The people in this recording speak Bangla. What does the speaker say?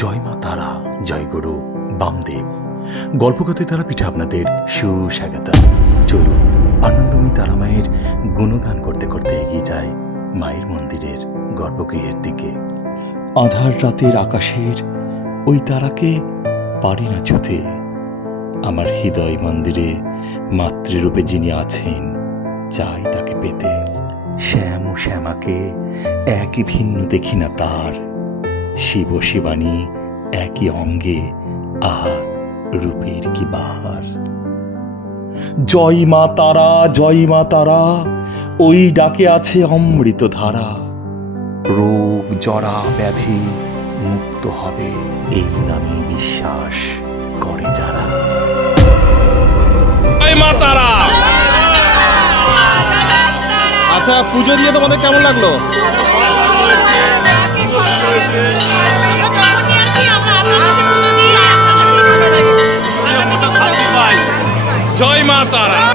জয় মা তারা, জয় গুরু বামদেব। গল্পকথায় তারাপীঠে আপনাদের সুস্বাগত। চলুন আনন্দময়ী তারা মায়ের গুণগান করতে করতে এগিয়ে যায় মায়ের মন্দিরের গর্ভগৃহের দিকে। আঁধার রাতের আকাশের ওই তারাকে পারি না ছুতে। আমার হৃদয় মন্দিরে মাতৃরূপে যিনি আছেন, চাই তাকে পেতে। শ্যাম ও শ্যামাকে একই ভিন্ন দেখি না তার, শিব শিবানী একই অঙ্গে, আহা রূপের কি বাহার। জয় মা তারা, জয় মা তারা, ওই ডাকে আছে অমৃত ধারা। রোগ জরা ব্যাধি মুক্ত হবে এই নামে বিশ্বাস করে যারা। জয় মা তারা। আচ্ছা, পুজো দিয়ে তোমাদের কেমন লাগলো? জয় মা তারা।